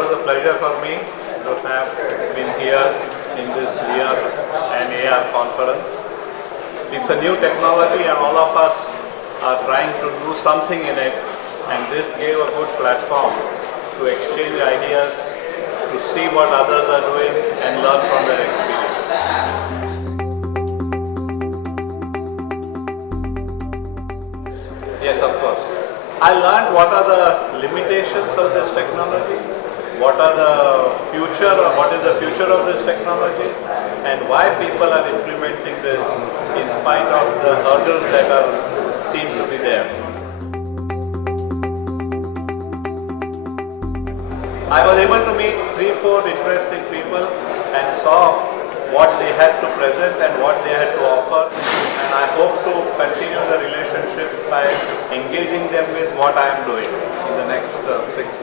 was a pleasure for me to have been here in this VR and AR conference. It's a new technology and all of us are trying to do something in it, and this gave a good platform to exchange ideas, to see what others are doing and learn from their experience. Yes, of course. I learned what are the limitations of this technology, what is the future of this technology, and why people are implementing this in spite of the hurdles that seem to be there. I was able to meet 3-4 interesting people and saw what they had to present and what they had to offer, and I hope to continue the relationship by engaging them with what I am doing in the next 6 months.